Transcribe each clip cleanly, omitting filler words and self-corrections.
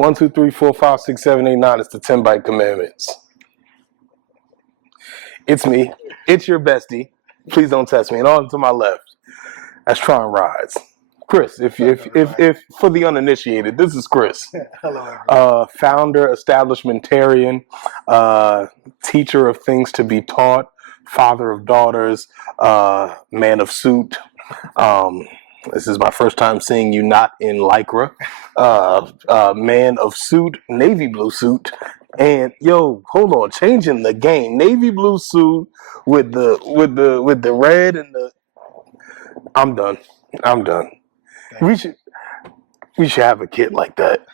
1, 2, 3, 4, 5, 6, 7, 8, 9. It's the 10 bite commandments. It's me. It's your bestie. Please don't test me. And on to my left, that's Tron Rides. Chris, if for the uninitiated, this is Chris. Hello, founder, establishmentarian, teacher of things to be taught, father of daughters, man of suit. This is my first time seeing you not in Lycra. Man of suit, navy blue suit. And yo, hold on, changing the game. Navy blue suit with the red and the. I'm done. We should have a kit like that.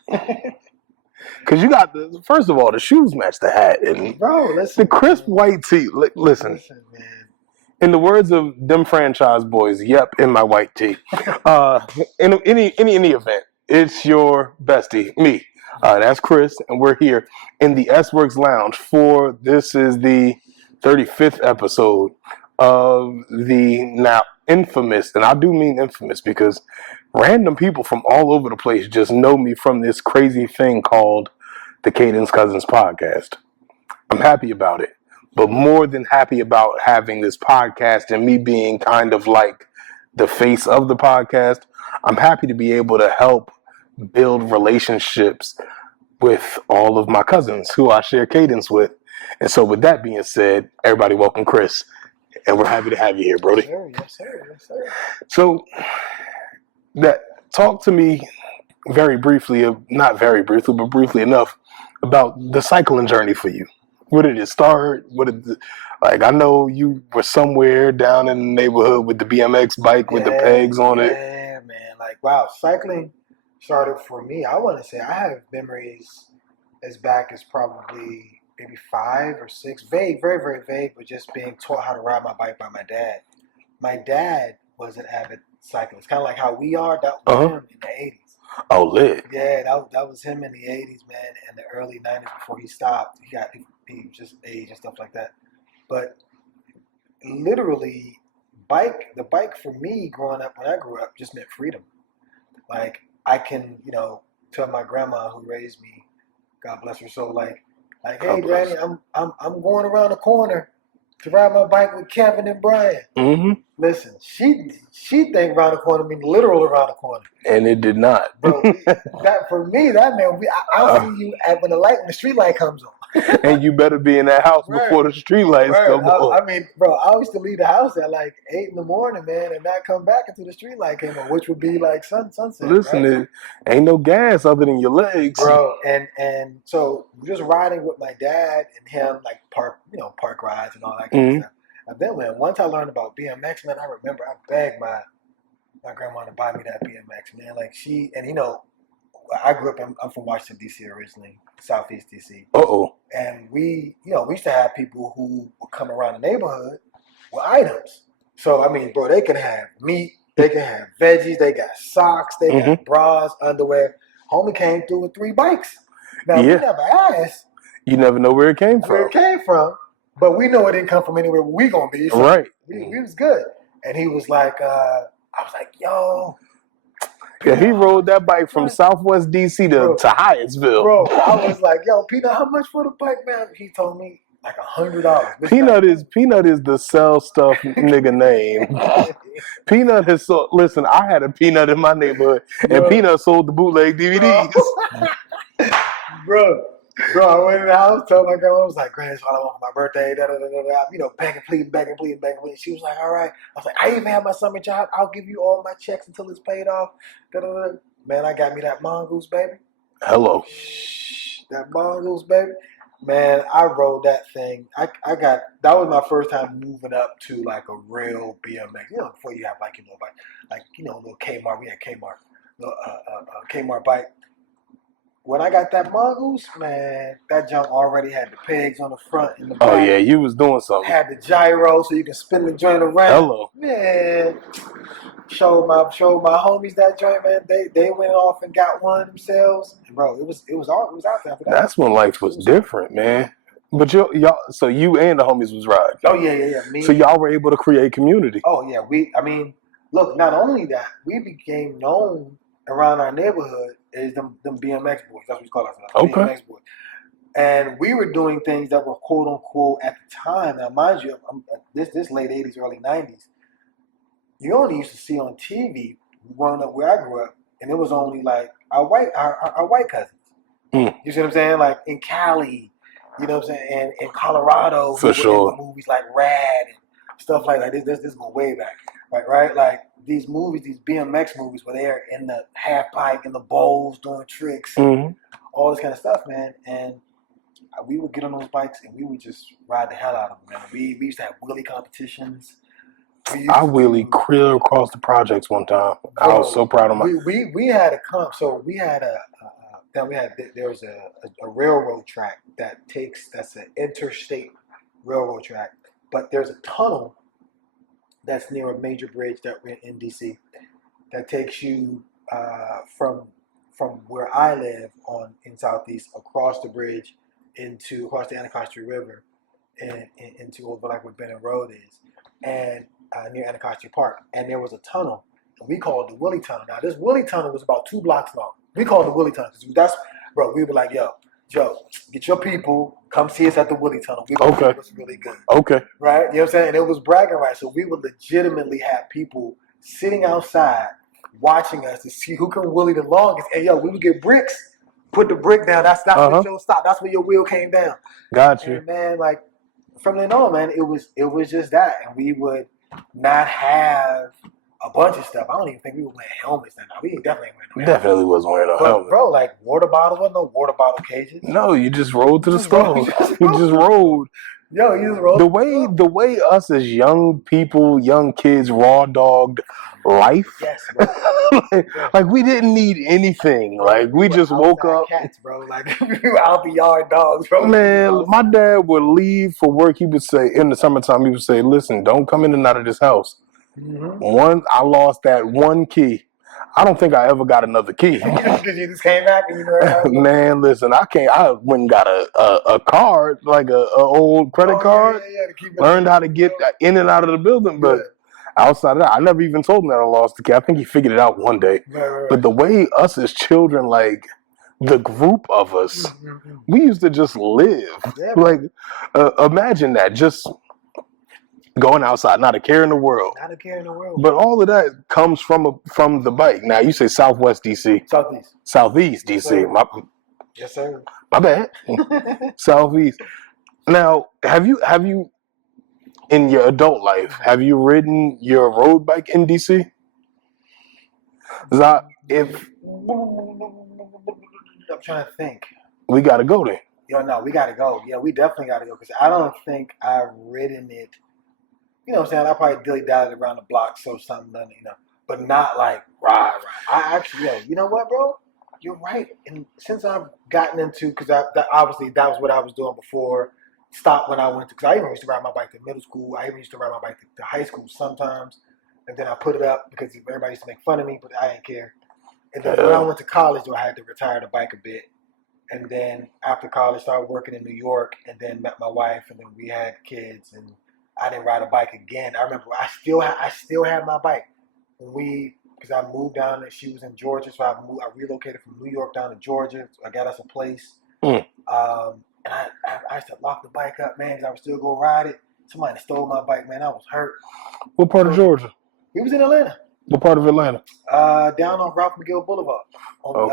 Cause you got first of all, the shoes match the hat, and the crisp white tee. Listen, man. In the words of them franchise boys, yep, in my white tee. In any event, it's your bestie, me. That's Chris, and we're here in the S Works Lounge for this is the 35th episode of the now infamous, and I do mean infamous because random people from all over the place just know me from this crazy thing called the Cadence Cousins podcast. I'm happy about it, but more than happy about having this podcast and me being kind of like the face of the podcast, I'm happy to be able to help build relationships with all of my cousins who I share Cadence with. And so with that being said, everybody welcome Chris. And we're happy to have you here, Brody. Yes, sir. So, talk to me very briefly, not very briefly, but briefly enough, about the cycling journey for you. Where did it start? I know you were somewhere down in the neighborhood with the BMX bike with the pegs on it. Yeah, man. Wow, cycling started for me. I want to say I have memories as back as probably maybe 5 or 6, vague, very, very vague, but just being taught how to ride my bike by my dad. My dad was an avid cyclist, kind of like how we are. That was him in the 80s. Oh, lit. Yeah, that was him in the 80s, man, and the early 90s before he stopped. He just aged and stuff like that. But literally, the bike for me growing up, when I grew up, just meant freedom. Like, I can, tell my grandma who raised me, God bless her soul, hey, Granny, I'm going around the corner to ride my bike with Kevin and Brian. Mm-hmm. Listen, she think around the corner mean literal around the corner, and it did not. Bro, that for me, that meant I'll see you when the street light comes on. And you better be in that house before the street lights come on. I mean, bro, I used to leave the house at 8 in the morning, man, and not come back until the street light came on, which would be sunset. Listen, right? Ain't no gas other than your legs, bro. And so just riding with my dad and him, park rides and all that kind of stuff. And then, man, once I learned about BMX, man, I remember I begged my grandma to buy me that BMX, man. I grew up. I'm from Washington D.C. originally, Southeast D.C. And we used to have people who would come around the neighborhood with items. So I mean, bro, they can have meat, they can have veggies, they got socks, they got bras, underwear. Homie came through with 3 bikes. Now we never asked. You never know where it came from. But we know it didn't come from anywhere we gonna be. So right. We was good. And he was like, I was like, yo. Yeah, he rode that bike from Southwest DC to Hyattsville. Bro, I was like, yo, Peanut, how much for the bike, man? He told me like $100. Peanut is the sell stuff nigga name. Peanut has sold. Listen, I had a Peanut in my neighborhood, and Peanut sold the bootleg DVDs. Bro, I went in the house, told my grandma, I was like, Granny, that's all I want for my birthday, begging, pleading. She was like, all right. I was like, I even have my summer job. I'll give you all my checks until it's paid off. Man, I got me that mongoose, baby. Hello. That mongoose, baby. Man, I rode that thing. That was my first time moving up to a real BMX. Before you have little Kmart. We had Kmart. Kmart bike. When I got that mongoose, man, that junk already had the pegs on the front and the back. Oh yeah, you was doing something. Had the gyro so you can spin the joint around. Hello. Man. Showed my homies that joint, man. They went off and got one themselves. And bro, it was out there after that. That's when life was different, man. But y'all, so you and the homies was riding. Oh yeah. So y'all were able to create community. Oh yeah, look, not only that, we became known around our neighborhood is them BMX boys. That's what we call ourselves, Okay. BMX boys. And we were doing things that were quote unquote at the time. Now, mind you, this late '80s, early '90s. You only used to see on TV growing up where I grew up, and it was only like our white cousins. You see what I'm saying? Like in Cali, you know what I'm saying, and in Colorado, For sure. in movies like Rad and stuff like that. This go way back, right? Like these movies, these BMX movies, where they're in the half pipe, in the bowls, doing tricks, all this kind of stuff, man. And we would get on those bikes and we would just ride the hell out of them, man. We used to have wheelie competitions. I wheelie clear across the projects one time. Bro, I was so proud of my. We had a comp. So we had there was a railroad track that's an interstate railroad track, but there's a tunnel that's near a major bridge that we're in DC that takes you from where I live in Southeast across the bridge across the Anacostia River and into over like where Benton Road is and near Anacostia Park. And there was a tunnel, and we called it the Willie Tunnel. Now this Willie Tunnel was about 2 blocks long. We called it the Willie Tunnel because we were like, yo, Joe, get your people, come see us at the Willie Tunnel. It was really good. Okay. Right? You know what I'm saying? And it was bragging rights. So we would legitimately have people sitting outside watching us to see who can Willie the longest. And yo, we would get bricks, put the brick down. That's where your stop. That's where your wheel came down. Got you. And man, like from then on, man, it was just that. And we would not have a bunch of stuff. I don't even think we were wearing helmets. We definitely wearing no helmets. Definitely wasn't wearing no helmet. Bro, like water bottles, wasn't no water bottle cages. No, you just rolled to the stove. You just rolled. Yo, you just rolled. The way us as young people, young kids, raw dogged life. Yes, bro. like we didn't need anything. Like we just woke up. Cats, bro. Like we were out the yard dogs, bro. Man, my dad would leave for work. He would say in the summertime, he would say, "Listen, don't come in and out of this house." I lost that one key. I don't think I ever got another key. Because you just came back and you know. Man, listen, I went and got a card, like a old credit card. Learned how to get in and out of the building, but outside of that, I never even told him that I lost the key. I think he figured it out one day. Right. But the way us as children, like the group of us, we used to just live. Yeah, like, imagine that, just going outside, not a care in the world. Not a care in the world. But all of that comes from the bike. Now you say Southwest DC. Southeast DC. Yes, sir. My bad. Southeast. Now, have you in your adult life, have you ridden your road bike in DC? I'm trying to think. We gotta go then. Yo, no, we gotta go. Yeah, we definitely gotta go because I don't think I've ridden it. You know what I'm saying? I probably dilly-dallied around the block, so something done, but not like rah. I actually, you know what, bro? You're right. And since I've gotten into, because obviously that was what I was doing before, stopped when I went to, because I even used to ride my bike to middle school. I even used to ride my bike to high school sometimes. And then I put it up because everybody used to make fun of me, but I didn't care. And then when I went to college, though, I had to retire the bike a bit. And then after college, started working in New York and then met my wife and then we had kids and I didn't ride a bike again. I remember I still had my bike because I moved down and she was in Georgia, so I relocated from New York down to Georgia. So I got us a place, and I used to lock the bike up, man. Because I would still go ride it. Somebody stole my bike, man. I was hurt. What part of Georgia? We was in Atlanta. What part of Atlanta? Down on Ralph McGill Boulevard,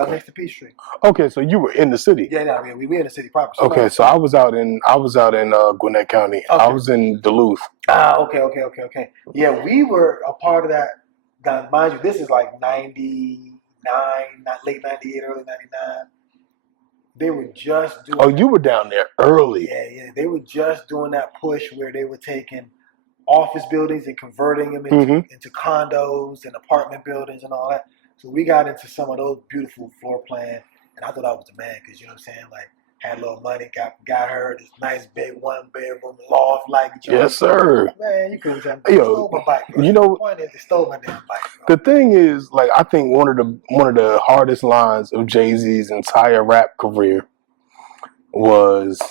next to Peachtree. Okay, so you were in the city. Yeah, we were in the city proper. So okay, so I was out in Gwinnett County. Okay. I was in Duluth. Okay. Yeah, we were a part of that. Now, mind you, this is like 99, late 98, early 99. They were just doing. Oh, you were down there early. Yeah. They were just doing that push where they were taking office buildings and converting them into condos and apartment buildings and all that. So we got into some of those beautiful floor plans, and I thought I was the man because, you know what I'm saying, like, had a little money, got her this nice big 1-bedroom loft, like. Yes, sir. Man, you couldn't tell me. Stole my bike, bro. You know, the point is, they stole my damn bike, bro. The thing is, like, I think one of the hardest lines of Jay-Z's entire rap career was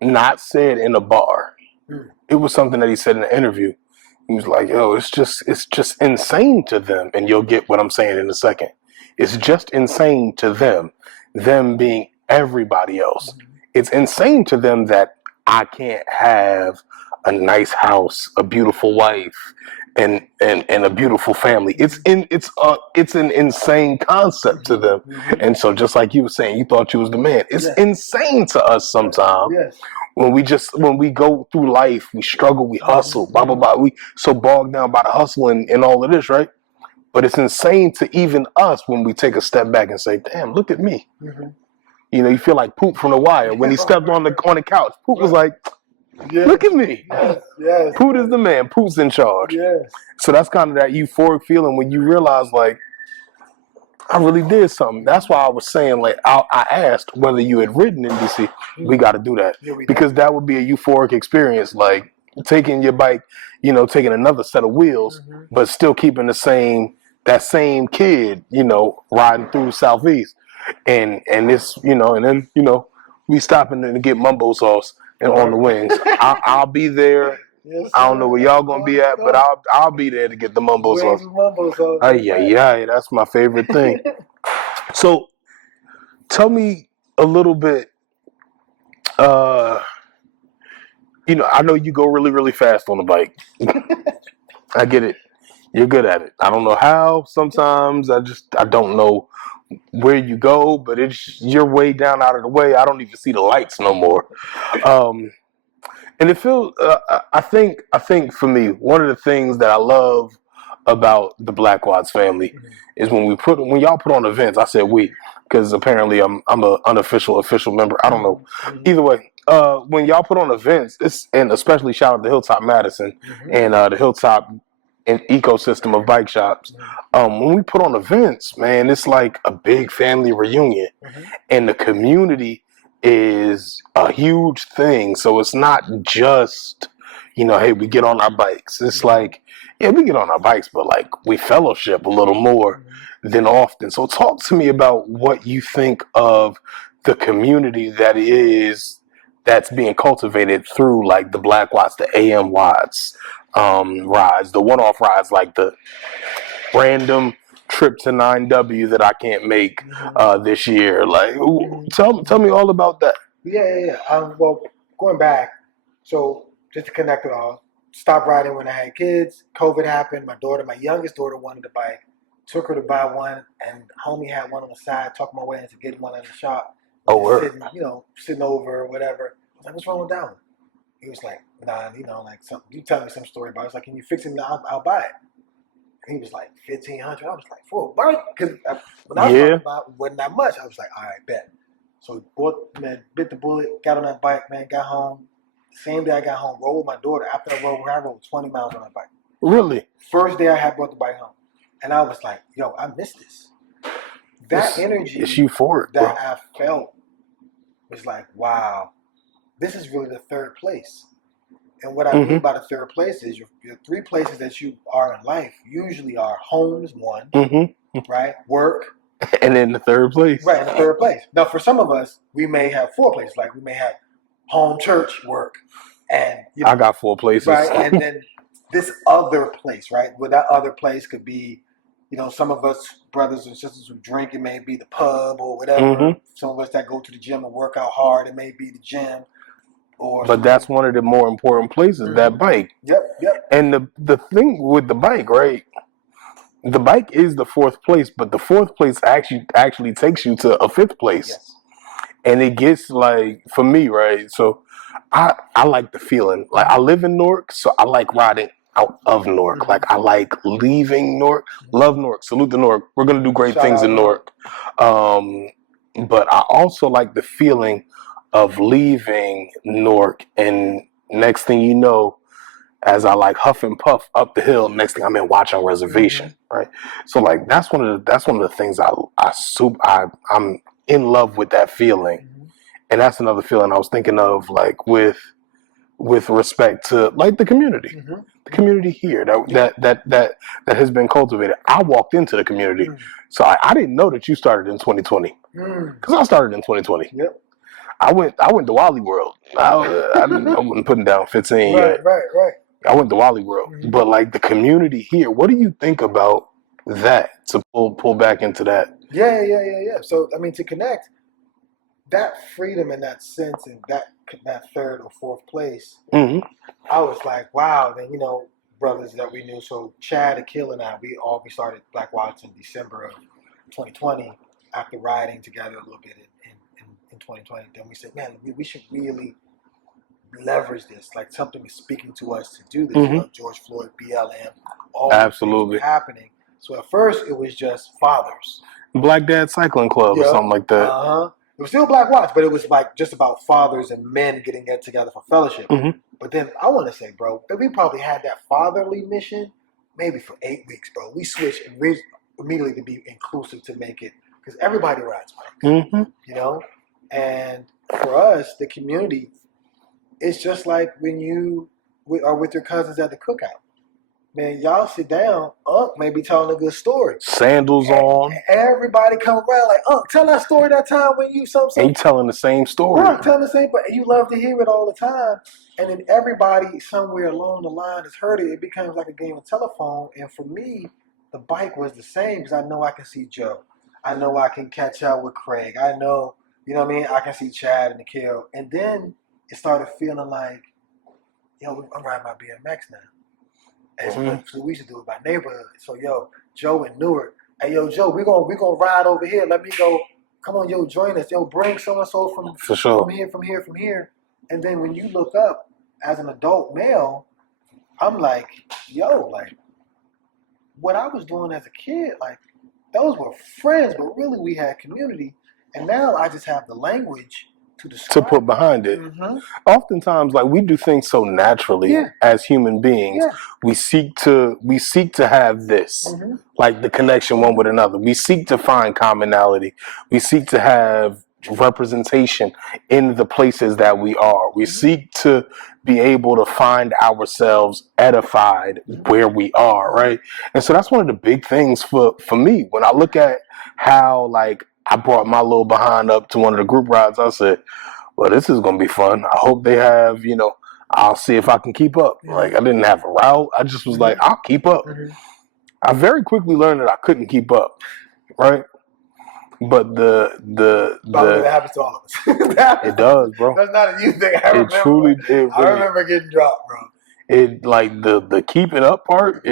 not said in a bar. It was something that he said in an interview. He was like, yo, it's just insane to them. And you'll get what I'm saying in a second. It's just insane to them being everybody else. It's insane to them that I can't have a nice house, a beautiful wife, and a beautiful family. It's an insane concept to them. And so, just like you were saying, you thought you was the man. It's insane to us sometimes. Yes. When we go through life, we struggle, we hustle, blah blah blah. We so bogged down by the hustle and all of this, right? But it's insane to even us when we take a step back and say, "Damn, look at me." You know, you feel like Poop from The Wire when he stepped on the couch. Poop was like, "Look at me." Yes. Poop is the man. Poop's in charge. Yes. So that's kind of that euphoric feeling when you realize, like, I really did something. That's why I was saying, like, I asked whether you had ridden in DC. We got to do that because that would be a euphoric experience, like taking your bike, you know, taking another set of wheels, but still keeping that same kid, you know, riding through Southeast, and it's, you know, and then, you know, we stopping to get mumbo sauce and on the wings. I'll be there. Yes, I don't know where y'all gonna be at, but I'll be there to get the mumbo sauce. Yeah, that's my favorite thing. So, tell me a little bit. You know, I know you go really, really fast on the bike. I get it. You're good at it. I don't know how. Sometimes I don't know where you go, but you're way down out of the way. I don't even see the lights no more. And it feels. I think for me, one of the things that I love about the Black Watts family is when y'all put on events. I said we, because apparently I'm an unofficial member. I don't know. Either way, when y'all put on events, and especially shout out to Hilltop Madison and the Hilltop ecosystem of bike shops. When we put on events, man, it's like a big family reunion, and the community is a huge thing. So it's not just, you know, hey, we get on our bikes. It's like, yeah, we get on our bikes, but like we fellowship a little more than often. So talk to me about what you think of the community that's being cultivated through like the Black Watts, the AM Watts rides, the one-off rides, like the random trip to 9W that I can't make this year. Like, tell me all about that. Yeah. Well, going back, so just to connect it all, stopped riding when I had kids. COVID happened. My youngest daughter wanted a bike. Took her to buy one, and homie had one on the side. Talked my way into getting one in the shop. Sitting over or whatever. I was like, "What's wrong with that one?" He was like, "Nah, you know, like you tell me some story about it." I was like, "Can you fix it? I'll buy it." And he was like, $1,500. I was like, "For a bike?" Because when I was talking about it, wasn't that much. I was like, "All right, bet." So bit the bullet, got on that bike, man, got home. Same day I got home, rode with my daughter. After I rode 20 miles on that bike. Really? First day I had brought the bike home. And I was like, yo, I missed this. That energy it's euphoric, that I felt was like, wow, this is really the third place. And what I mean by the third place is your three places that you are in life usually are homes, one, right? Work. And then the third place. Right, in the third place. Now, for some of us, we may have four places. Like we may have home, church, work, and I got 4 places. Right, and then this other place, right? Where that other place could be, you know, some of us brothers and sisters who drink, it may be the pub or whatever. Some of us that go to the gym and work out hard, it may be the gym. But that's one of the more important places, that bike. Yep. And the thing with the bike, right? The bike is the fourth place, but the fourth place actually takes you to a fifth place. Yes. And it gets like, for me, right? So I like the feeling. Like I live in Newark, so I like riding out of Newark. Like I like leaving Newark. Love Newark. Salute to Newark. We're gonna do great things in Newark. But I also like the feeling of leaving Newark, and next thing you know, as I like huff and puff up the hill, next thing I'm in Watch on Reservation, right? So like that's one of the things I'm in love with, that feeling. And that's another feeling I was thinking of, like with respect to like the community. The community here that has been cultivated. I walked into the community. So I didn't know that you started in 2020. Because I started in 2020. Yep. I went to Wally World. I wasn't putting down 15 yet. Right. I went to Wally World. But like the community here, what do you think about that, to pull back into that? Yeah. So I mean, to connect that freedom in that sense, and that third or fourth place, Hmm. I was like, wow. Then brothers that we knew. So Chad, Akil, and I, we started Black Watch in December of 2020 after riding together a little bit in 2020. Then we said, man, we should really leverage this. Like something is speaking to us to do this. Hmm. George Floyd, BLM, all these things were Absolutely. happening. So at first it was just fathers. Black Dad Cycling Club or Yeah. something like that. It was still Black Watch, but it was like just about fathers and men getting together for fellowship. Hmm. But then I want to say, bro, that we probably had that fatherly mission maybe for 8 weeks, bro. We switched immediately to be inclusive to make it, because everybody rides bikes, Hmm. And for us, the community, it's just like when you are with your cousins at the cookout. Man, y'all sit down. Unc may be telling a good story. Sandals on. Everybody come around like, Unc, tell that story that time when you something. And you telling the same story. Right, telling the same, but you love to hear it all the time. And then everybody somewhere along the line has heard it. It becomes like a game of telephone. And for me, the bike was the same because I know I can see Joe. I know I can catch up with Craig. I know, you know what I mean? I can see Chad and Nikhil. And then it started feeling like, I'm riding my BMX now. And so we should do it by neighborhood. So Joe and Newark. Hey Joe, we gonna ride over here. Let me go. Come on, join us. Bring so and so from here. And then when you look up as an adult male, I'm like, like what I was doing as a kid, like those were friends, but really we had community. And now I just have the language to put behind it. Mm-hmm. Oftentimes, like we do things so naturally as human beings. Yeah. We seek to have this, like the connection one with another. We seek to find commonality. We seek to have representation in the places that we are. We seek to be able to find ourselves edified where we are, right? And so that's one of the big things for me. When I look at how, like, I brought my little behind up to one of the group rides, I said, well, this is going to be fun. I hope they have, I'll see if I can keep up. Like, I didn't have a route. I just was like, I'll keep up. I very quickly learned that I couldn't keep up, right? But that happens to all of us. It does, bro. That's not a you thing. I remember getting dropped, bro. It, like, the keeping up part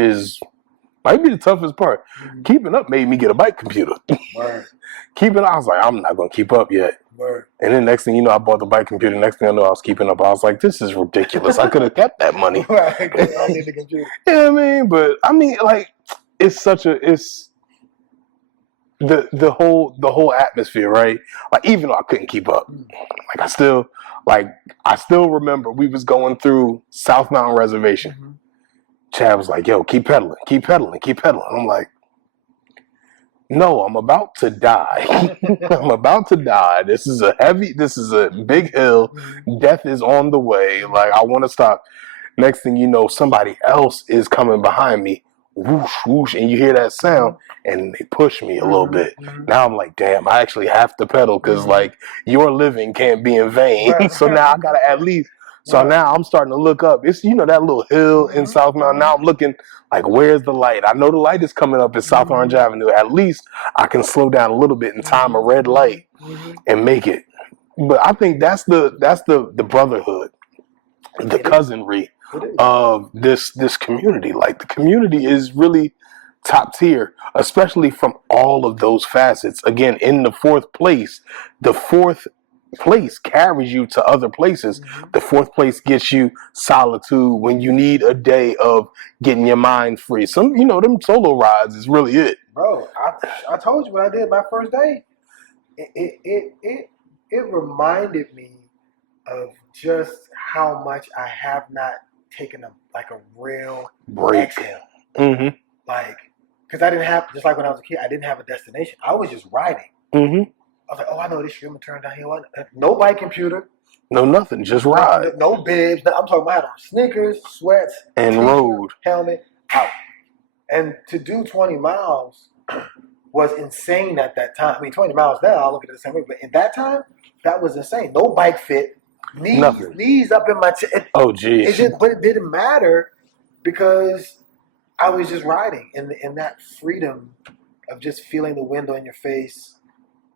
might be the toughest part. Keeping up made me get a bike computer. Word. Keeping up, I was like, I'm not going to keep up yet. Word. And then next thing you know, I bought the bike computer. Next thing I know, I was keeping up. I was like, this is ridiculous. I could have kept that money. Right, I need the computer. Yeah, but like, it's the whole atmosphere, right? Like, even though I couldn't keep up, like I still remember we was going through South Mountain Reservation. Chad was like, yo, keep pedaling. I'm like, no, I'm about to die. I'm about to die. This is a big hill. Death is on the way. Like, I want to stop. Next thing you know, somebody else is coming behind me. Whoosh, whoosh. And you hear that sound and they push me a little bit. Now I'm like, damn, I actually have to pedal because, like, your living can't be in vain. So now I got to at least. So now I'm starting to look up. It's, that little hill in South Mountain. Now I'm looking like, where's the light? I know the light is coming up at South Orange Avenue. At least I can slow down a little bit and time a red light and make it. But I think that's the brotherhood, the cousinry of this community. Like, the community is really top tier, especially from all of those facets. Again, in the fourth place carries you to other places. The fourth place gets you solitude when you need a day of getting your mind free. Some, them solo rides is really it. Bro, I told you what I did my first day. It reminded me of just how much I have not taken a real break. Exhale. Like, because I didn't have, just like when I was a kid, I didn't have a destination. I was just riding. I was like, oh, I know this street. I'm going to turn down here. No bike computer. No nothing. Just ride. No bibs. I'm talking about sneakers, sweats, and road. Helmet, out. And to do 20 miles was insane at that time. I mean, 20 miles now, I'll look at it the same way. But in that time, that was insane. No bike fit. Knees up in my chest. Oh, geez. But it didn't matter because I was just riding. And that freedom of just feeling the wind on your face,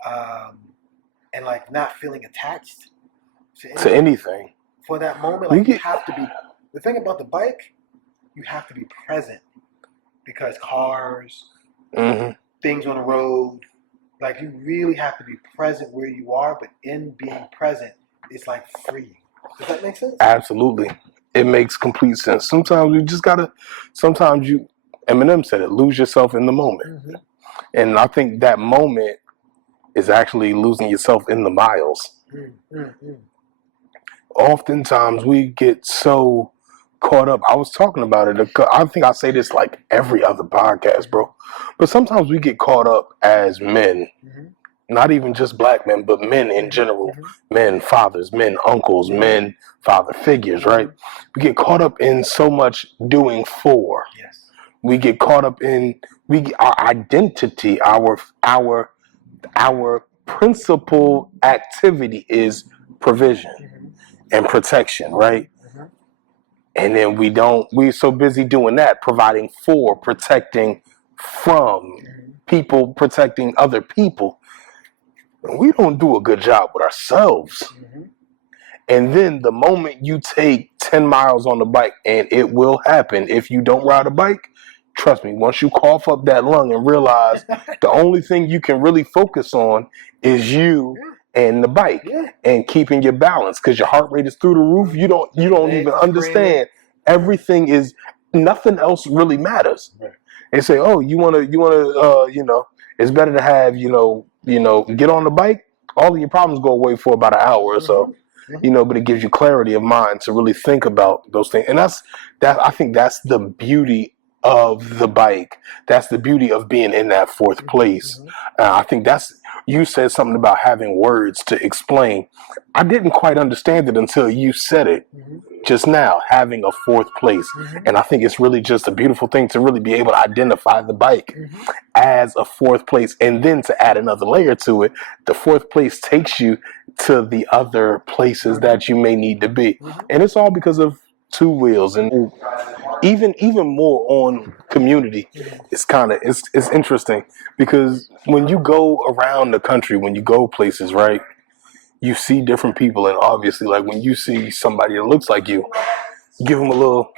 and like not feeling attached To anything. for that moment. We Like you get- have to be. The thing about the bike, you have to be present because cars, Mhm. things on the road, like you really have to be present where you are. But in being present, it's like free. Does that make sense? Absolutely. It makes complete sense. Sometimes we just gotta, sometimes you, Eminem said it, lose yourself in the moment. Mm-hmm. And I think that moment is actually losing yourself in the miles. Mm-hmm. Oftentimes we get so caught up. I was talking about it. I think I say this like every other podcast, bro. But sometimes we get caught up as men, Mm-hmm. not even just black men, but men in general. Men, fathers, men, uncles, men, father figures, right? We get caught up in so much doing for. Yes. We get caught up in our identity, our principal activity is provision and protection, right? And then we're so busy doing that, providing for, protecting from people, protecting other people. We don't do a good job with ourselves. And then the moment you take 10 miles on the bike, and it will happen if you don't ride a bike, trust me, once you cough up that lung and realize the only thing you can really focus on is you and the bike and keeping your balance, because your heart rate is through the roof. You don't even understand. Everything is, nothing else really matters. They say, oh, you wanna it's better to have, get on the bike, all of your problems go away for about an hour or so. But it gives you clarity of mind to really think about those things. And I think that's the beauty of the bike. That's the beauty of being in that fourth place. I think you said something about having words to explain. I didn't quite understand it until you said it just now, having a fourth place. And I think it's really just a beautiful thing to really be able to identify the bike as a fourth place. And then to add another layer to it, the fourth place takes you to the other places that you may need to be. And it's all because of two wheels. And even more on community, it's interesting, because when you go around the country, when you go places, right, you see different people. And obviously, like when you see somebody that looks like you, give them a little,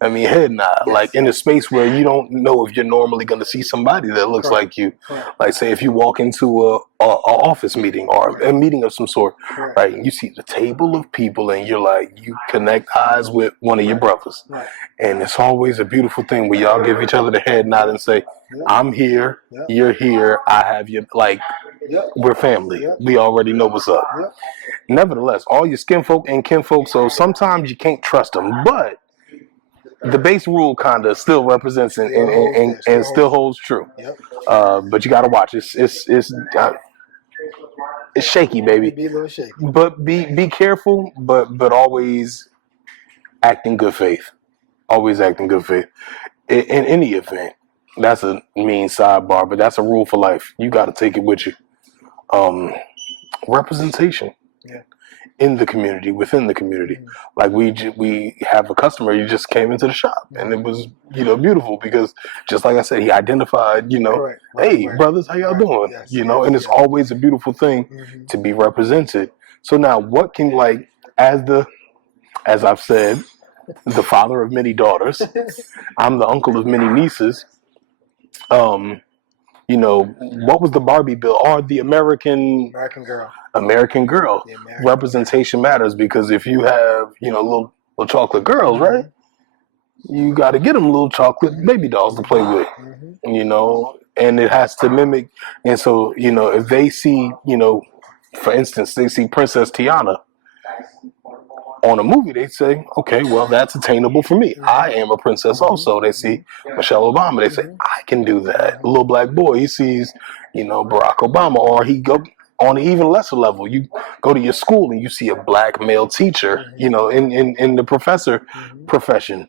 head nod, like in a space where you don't know if you're normally going to see somebody that looks like you. Like, say, if you walk into a office meeting or a meeting of some sort, right, and you see the table of people, and you're like, you connect eyes with one of your brothers. And it's always a beautiful thing where y'all give each other the head nod and say, I'm here, you're here, I have you, like, we're family. We already know what's up. Nevertheless, all your skinfolk and kinfolk, so sometimes you can't trust them, but the base rule kind of still represents and still holds true. But you got to watch. It's shaky, baby. Be a little shaky. But be careful. But always act in good faith. Always act in good faith. In any event, that's a mean sidebar, but that's a rule for life. You got to take it with you. Representation. In the community, within the community. Like we have a customer, he just came into the shop, and it was, beautiful, because just like I said, he identified, hey, brothers, how y'all doing? And it's always a beautiful thing to be represented. So now what can, like, as I've said, the father of many daughters, I'm the uncle of many nieces. What was the Barbie bill or the American Girl? Representation matters, because if you have, little chocolate girls, right? You got to get them little chocolate baby dolls to play with, and it has to mimic. And so, if they see, for instance, they see Princess Tiana on a movie, they say, okay, well, that's attainable for me. I am a princess also. They see Michelle Obama, they say, I can do that. A little black boy, he sees, Barack Obama, or he go on an even lesser level. You go to your school and you see a black male teacher, in the professor profession.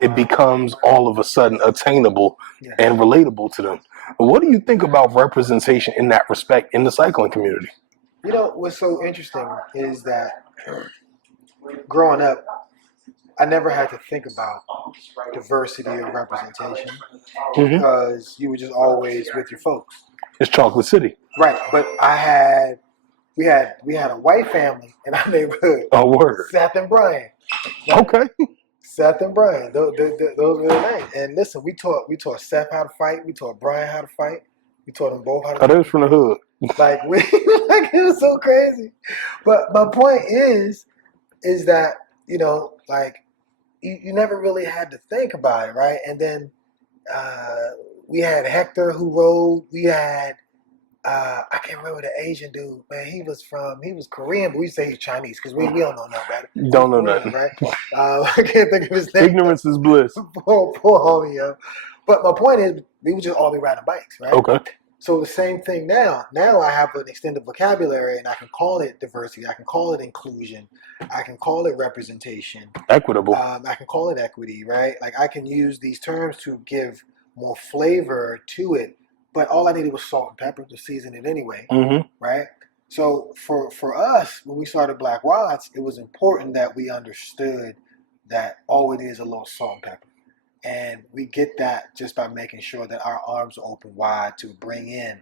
It becomes all of a sudden attainable and relatable to them. What do you think about representation in that respect in the cycling community? What's so interesting is that growing up, I never had to think about diversity or representation Hmm. because you were just always with your folks. It's Chocolate City. Right, but we had a white family in our neighborhood. Oh, word. Seth and Brian. Okay. Seth and Brian. Those were their names. And listen, we taught Seth how to fight. We taught Brian how to fight. We taught them both how to Oh, fight. they was from the hood. Like it was so crazy. But my point is that, like you never really had to think about it, right? And then we had Hector who rode. We had I can't remember the Asian dude, man. He was Korean, but we say he's Chinese because we don't know nothing about it. Don't know Korean, nothing. right? I can't think of his name. Ignorance is bliss. Poor homie, yo. But my point is, we would just all be riding bikes, right? Okay. So the same thing now. Now I have an extended vocabulary, and I can call it diversity. I can call it inclusion. I can call it representation. Equitable. I can call it equity, right? Like I can use these terms to give more flavor to it. But all I needed was salt and pepper to season it anyway, right? So for us, when we started Black Watts, it was important that we understood that all it is a little salt and pepper. And we get that just by making sure that our arms are open wide to bring in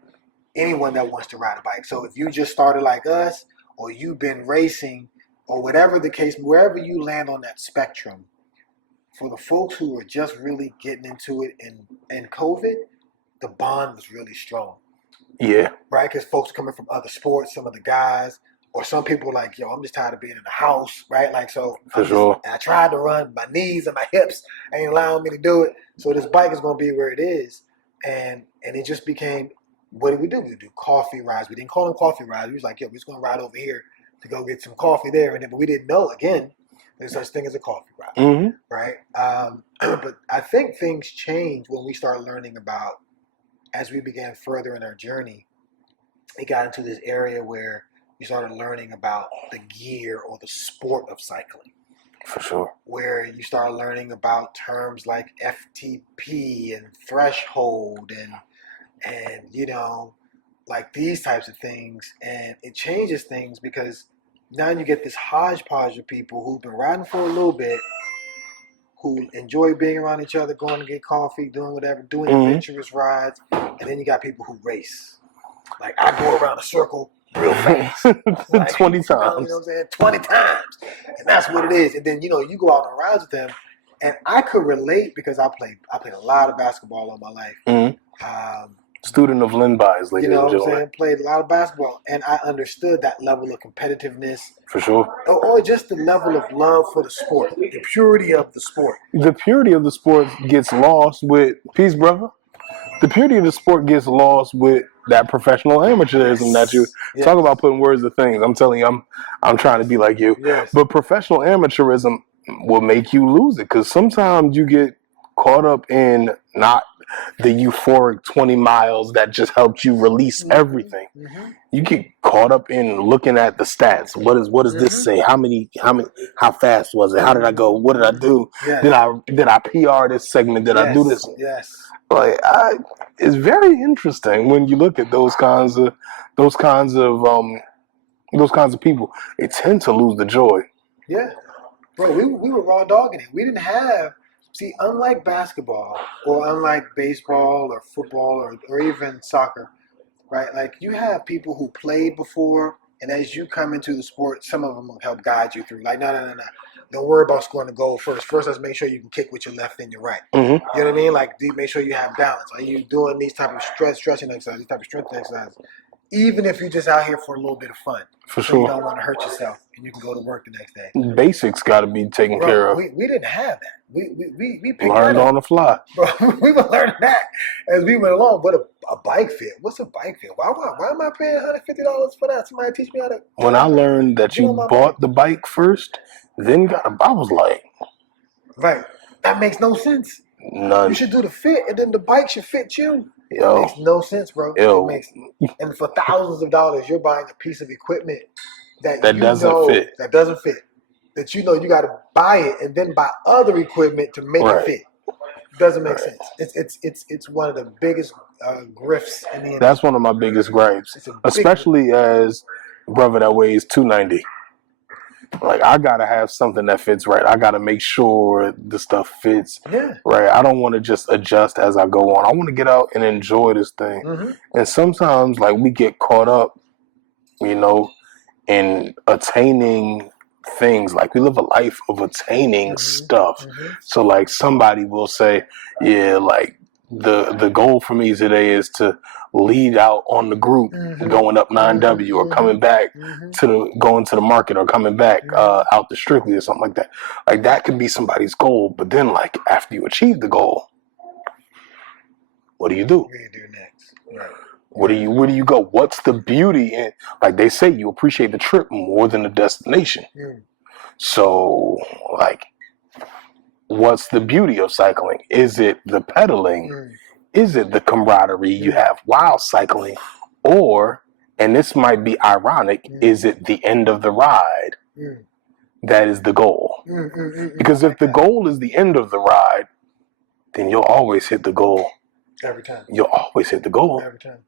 anyone that wants to ride a bike. So if you just started like us, or you've been racing, or whatever the case, wherever you land on that spectrum, for the folks who are just really getting into it in COVID, the bond was really strong. Yeah. Right? Because folks coming from other sports, some of the guys, or some people like, yo, I'm just tired of being in the house, right? Like, so For sure. I tried to run, my knees and my hips ain't allowing me to do it. So this bike is going to be where it is. And it just became, what did we do? We do coffee rides. We didn't call them coffee rides. We was like, yo, we're just going to ride over here to go get some coffee there. And then, but we didn't know, again, there's such thing as a coffee ride, right? But I think things change when we start learning about, as we began further in our journey, it got into this area where we started learning about the gear or the sport of cycling. For sure. Where you start learning about terms like FTP and threshold and like these types of things. And it changes things because now you get this hodgepodge of people who've been riding for a little bit, who enjoy being around each other, going to get coffee, doing whatever, doing adventurous rides. And then you got people who race. Like, I go around a circle real fast. Like, 20 times. You know what I'm saying? 20 times. And that's what it is. And then, you go out on rides with them. And I could relate because I played a lot of basketball all my life. Student of Lynn Byes, ladies and what I'm gentlemen. saying? Played a lot of basketball. And I understood that level of competitiveness. For sure. Or just the level of love for the sport. The purity of the sport. The purity of the sport gets lost with, peace, brother. The purity of the sport gets lost with that professional amateurism that you talk about, putting words to things. I'm telling you, I'm trying to be like you. Yes. But professional amateurism will make you lose it because sometimes you get caught up in not the euphoric 20 miles that just helped you release everything. You get caught up in looking at the stats. What does this say? How fast was it? How did I go? What did I do? Yes. Did I PR this segment? Did I do this? Yes. Like, it's very interesting when you look at those kinds of people. They tend to lose the joy. Yeah, bro, we were raw dogging it. We didn't have, unlike basketball or unlike baseball or football or even soccer, right? Like, you have people who played before, and as you come into the sport, some of them will help guide you through. Like, no. Don't worry about scoring the goal first. First, let's make sure you can kick with your left and your right. You know what I mean? Like, make sure you have balance. Are you doing these type of stretching exercises, these type of strength exercises? Even if you're just out here for a little bit of fun. For so sure. You don't want to hurt yourself, and you can go to work the next day. Basics got to be taken care of. We didn't have that. We picked learned that up on the fly. Bro, we were learning that as we went along. But a bike fit? What's a bike fit? Why am I paying $150 for that? Somebody teach me how to. When I learned that you bought the bike first, then I was like, right. That makes no sense. None. You should do the fit, and then the bike should fit you. Yo. It makes no sense, bro. Yo. And for thousands of dollars, you're buying a piece of equipment that doesn't fit. That doesn't fit. That you got to buy it and then buy other equipment to make it fit. Doesn't make sense. It's one of the biggest grifts in the industry. That's one of my biggest gripes, especially as a brother that weighs 290. Like, I gotta have something that fits right. I gotta make sure the stuff fits Yeah. right. I don't want to just adjust as I go on. I want to get out and enjoy this thing. Mm-hmm. And sometimes, like, we get caught up, you know, in attaining things. Like, we live a life of attaining stuff. So, like, somebody will say, yeah, like, the goal for me today is to lead out on the group going up 9W or coming back to going to the market or coming back out to Strictly or something like that. Like, that could be somebody's goal. But then, like, after you achieve the goal, what do you do? What do you do next? Right. Where do you go? What's the beauty in, like they say, you appreciate the trip more than the destination. So, like, what's the beauty of cycling? Is it the pedaling? Is it the camaraderie you have while cycling? Or, and this might be ironic, is it the end of the ride that is the goal? Because if the goal is the end of the ride, then you'll always hit the goal. Every time. You'll always hit the goal. Every time.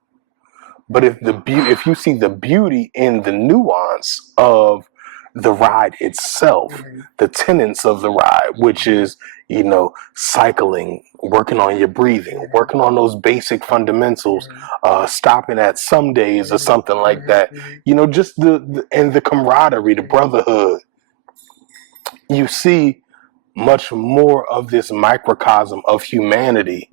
But if you see the beauty in the nuance of the ride itself, the tenets of the ride, which is, you know, cycling, working on your breathing, working on those basic fundamentals, stopping at some days or something like that, you know, just the camaraderie, the brotherhood, you see much more of this microcosm of humanity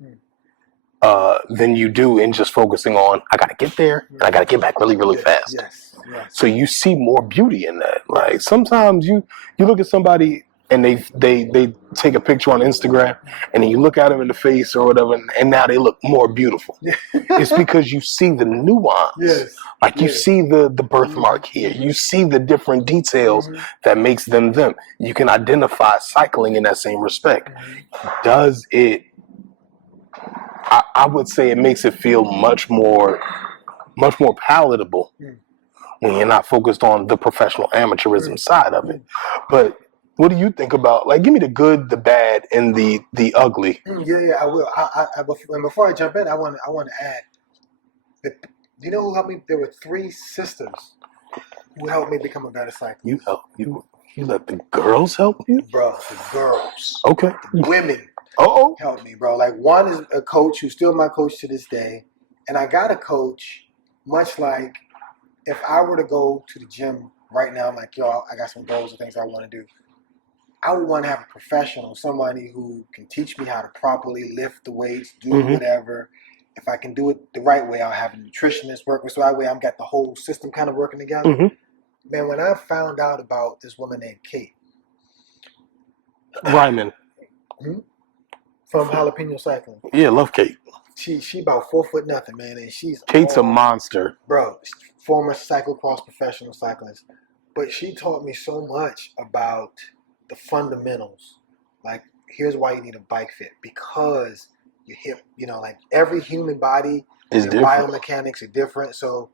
than you do in just focusing on, I gotta get there and I gotta get back really, really fast. Yes. So you see more beauty in that. Like, sometimes you look at somebody and they take a picture on Instagram and then you look at them in the face or whatever, and now they look more beautiful. It's because you see the nuance. Like, you see the birthmark here. You see the different details that makes them them. You can identify cycling in that same respect. Does it, I would say it makes it feel much more palatable when you're not focused on the professional amateurism side of it. But what do you think about, like, give me the good, the bad, and the ugly? Yeah, I will. And before I jump in, I want to add that, you know who helped me? There were 3 sisters who helped me become a better cyclist. You let the girls help you? Bro, the girls. Okay. The women helped me, bro. Like, one is a coach who's still my coach to this day. And I got a coach, much like if I were to go to the gym right now, I'm like, yo, I got some goals and things I want to do. I would want to have a professional, somebody who can teach me how to properly lift the weights, do whatever. If I can do it the right way, I'll have a nutritionist work with, so that way I've got the whole system kind of working together. Man, when I found out about this woman named Kate Ryman from Jalapeno Cycling. Yeah, love Kate. She about 4'0", man, and she's Kate's a monster, bro. Former cyclocross professional cyclist, but she taught me so much about the fundamentals. Like, here's why you need a bike fit, because your hip, you know, like, every human body, your biomechanics are different. So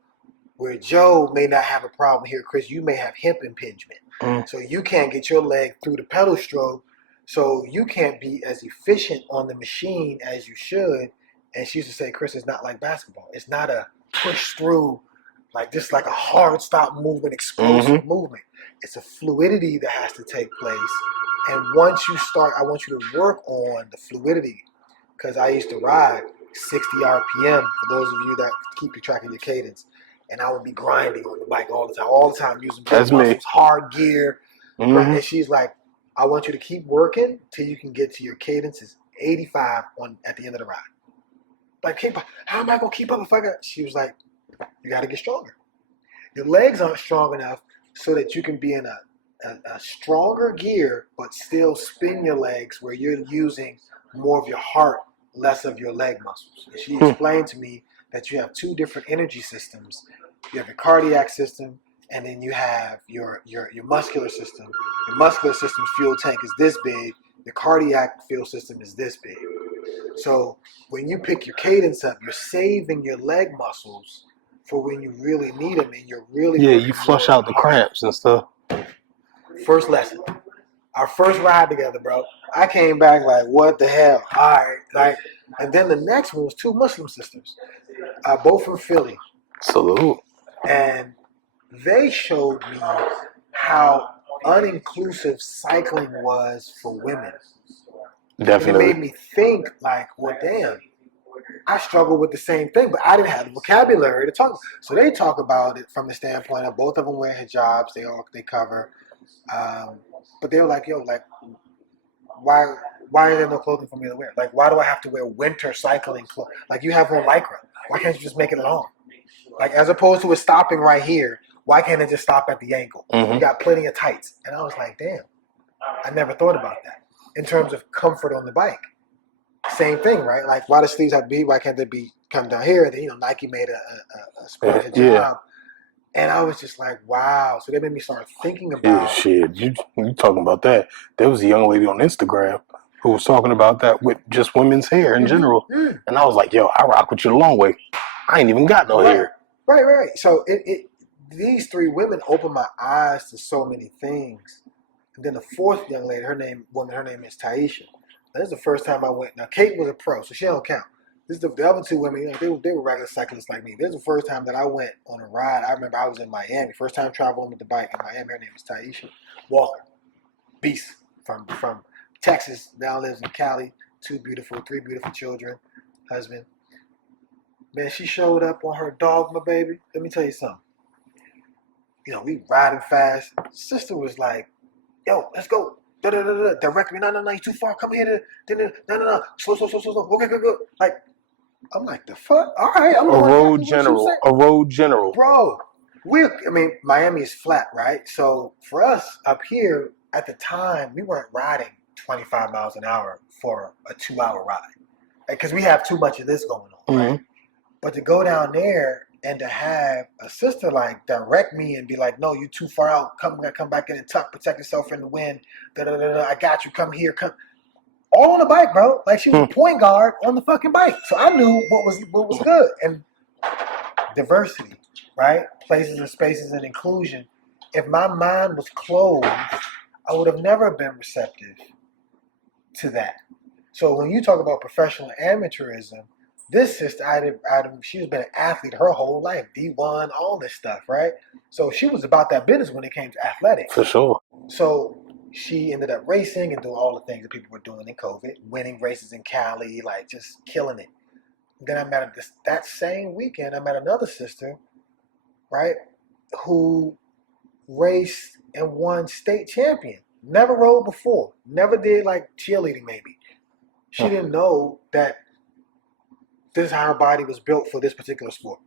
where Joe may not have a problem here, Chris, you may have hip impingement. So you can't get your leg through the pedal stroke, so you can't be as efficient on the machine as you should. And she used to say, Chris, it's not like basketball. It's not a push through, like, just like a hard stop movement, explosive movement. It's a fluidity that has to take place. And once you start, I want you to work on the fluidity, because I used to ride 60 RPM, for those of you that keep track of your cadence. And I would be grinding on the bike all the time using muscles, hard gear. And she's like, I want you to keep working till you can get to your cadences 85 at the end of the ride. Like, how am I going to keep up if I got... She was like, you got to get stronger. Your legs aren't strong enough so that you can be in a stronger gear, but still spin your legs where you're using more of your heart, less of your leg muscles. And she explained to me that you have 2 different energy systems. You have your cardiac system, and then you have your muscular system. Your muscular system's fuel tank is this big. Your cardiac fuel system is this big. So when you pick your cadence up, you're saving your leg muscles for when you really need them, and you're really... Yeah, you flush out the cramps and stuff. First lesson. Our first ride together, bro. I came back like, what the hell? All right. Like, and then the next one was 2 Muslim sisters, both from Philly. Salute. And they showed me how uninclusive cycling was for women. Definitely. And it made me think, like, well, damn, I struggle with the same thing, but I didn't have the vocabulary to talk. So they talk about it from the standpoint of both of them wear hijabs. They cover, but they were like, yo, like, why are there no clothing for me to wear? Like, why do I have to wear winter cycling clothes? Like, you have on lycra. Why can't you just make it long? Like, as opposed to it stopping right here, why can't it just stop at the ankle? You got plenty of tights. And I was like, damn, I never thought about that in terms of comfort on the bike. Same thing, right? Like, why the sleeves have to be? Why can't they be come down here? And then, Nike made a sport job, and I was just like, wow. So they made me start thinking about. Shit, you talking about that? There was a young lady on Instagram who was talking about that with just women's hair in general, and I was like, yo, I rock with you the long way. I ain't even got no hair. Right. So these three women opened my eyes to so many things. And then the fourth young lady, her name is Taisha. This is the first time I went. Now, Kate was a pro, so she don't count. This is the other two women, they were regular cyclists like me. This is the first time that I went on a ride. I remember I was in Miami. First time traveling with the bike in Miami. Her name is Taisha Walker. Beast from Texas. Now lives in Cali. Three beautiful children. Husband. Man, she showed up on her dogma, baby. Let me tell you something. We riding fast. Sister was like, yo, let's go. Direct me. No, you too far. Come here. No. Slow. Okay, go. Like, I'm like, the fuck? All right. I'm a road general. Bro, Miami is flat, right? So for us up here, at the time, we weren't riding 25 miles an hour for a 2-hour ride. Because we have too much of this going on, right? But to go down there and to have a sister like direct me and be like, no, you too far out. Come back in and tuck, protect yourself from the wind. I got you. Come here. Come. All on the bike, bro. Like she was a point guard on the fucking bike. So I knew what was good. And diversity, right? Places and spaces and inclusion. If my mind was closed, I would have never been receptive to that. So when you talk about professional amateurism, this sister, she's been an athlete her whole life, D1, all this stuff, right? So she was about that business when it came to athletics. For sure. So she ended up racing and doing all the things that people were doing in COVID, winning races in Cali, like just killing it. Then I met that same weekend, I met another sister, right, who raced and won state champion. Never rode before. Never did like cheerleading maybe. She didn't know that this is how her body was built for this particular sport.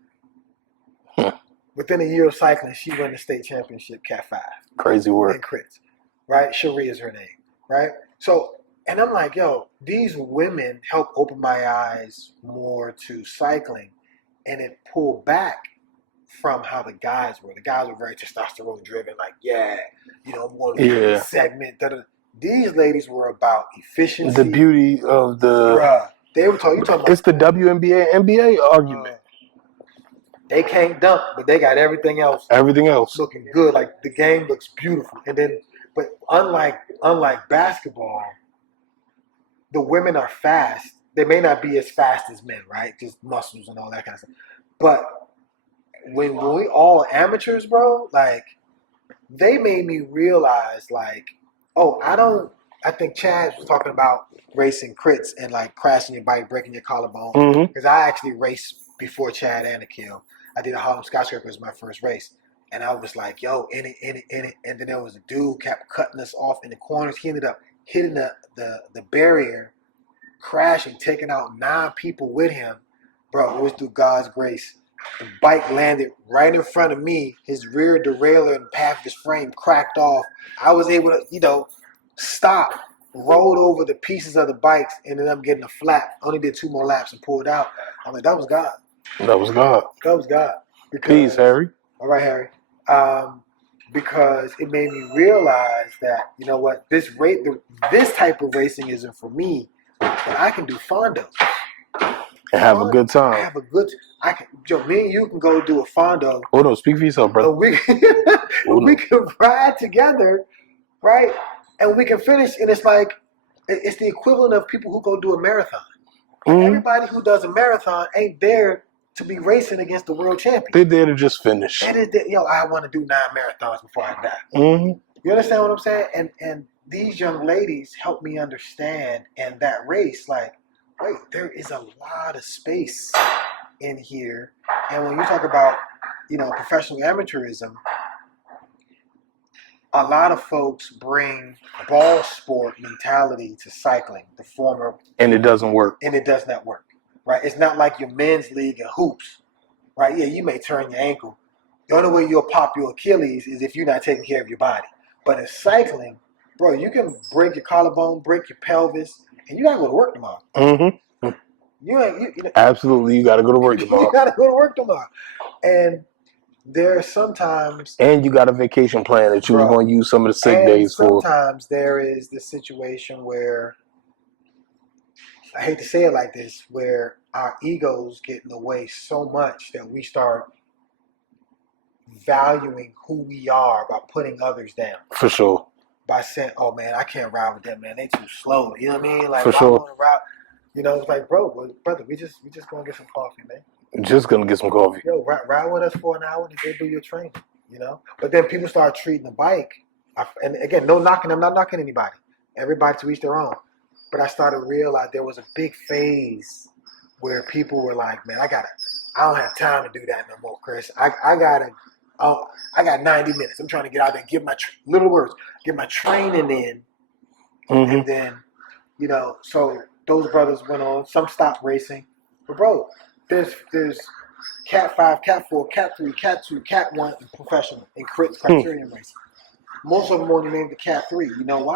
Within a year of cycling, she won the state championship Cat 5. Crazy work. And crits, right? Cherie is her name, right? So, and I'm like, yo, these women help open my eyes more to cycling, and it pulled back from how the guys were. The guys were very testosterone driven, like, I'm going to do a segment. These ladies were about efficiency. The beauty of the... Bruh. They were talking about... It's the WNBA, NBA argument. They can't dunk, but they got everything else. Everything else. Looking good. Like, the game looks beautiful. And then, but unlike basketball, the women are fast. They may not be as fast as men, right? Just muscles and all that kind of stuff. But when we all amateurs, bro, like, they made me realize, like, I think Chad was talking about racing crits and like crashing your bike, breaking your collarbone. Because I actually raced before Chad and Akil. I did a Harlem Skyscraper as my first race. And I was like, yo, in it. And then there was a dude kept cutting us off in the corners. He ended up hitting the barrier, crashing, taking out 9 people with him. Bro, it was through God's grace. The bike landed right in front of me. His rear derailleur and half of his frame cracked off. I was able to, stop, rolled over the pieces of the bikes, ended up getting a flat. Only did 2 more laps and pulled out. I'm like, that was God. That was God. That was God. Peace, Harry. All right, Harry. Because it made me realize that, you know what, this type of racing isn't for me, but I can do Fondo. And have a good time. Me and you can go do a Fondo. Oh no, speak for yourself, brother. We can ride together, right? And we can finish, and it's like, it's the equivalent of people who go do a marathon. Everybody who does a marathon ain't there to be racing against the world champion. They're there to just finish. I want to do 9 marathons before I die. You understand what I'm saying? And these young ladies help me understand in that race, like, wait, there is a lot of space in here. And when you talk about, professional amateurism, a lot of folks bring ball sport mentality to cycling, the former, And it doesn't work. and it does not work, right? It's not like your men's league and hoops, right? Yeah, you may turn your ankle. The only way you'll pop your Achilles is if you're not taking care of your body. But in cycling, bro, you can break your collarbone, break your pelvis, and you gotta go to work tomorrow. Mm-hmm. Absolutely, you got to go to work tomorrow. You gotta go to work tomorrow. And there are sometimes, and you got a vacation plan that you were going to use some of the sick days for. Sometimes there is the situation where, I hate to say it like this, where our egos get in the way so much that we start valuing who we are by putting others down. For sure. By saying, "Oh man, I can't ride with them, man. They too slow." You know what I mean? Like, For sure. I want to ride. It's like, brother, we just gonna get some coffee, man. Just gonna get some coffee. Yo, ride with us for an hour and go do your training. But then people start treating the bike, and again, no knocking. I'm not knocking anybody. Everybody to each their own. But I started to realize there was a big phase where people were like, "Man, I don't have time to do that no more, Chris. I got 90 minutes. I'm trying to get out there and get my training in." Mm-hmm. And then, so those brothers went on. Some stopped racing, but bro, there's Cat 5, Cat 4, Cat 3, Cat 2, Cat 1 in professional and criterium racing. Most of them only named the Cat 3. You know why?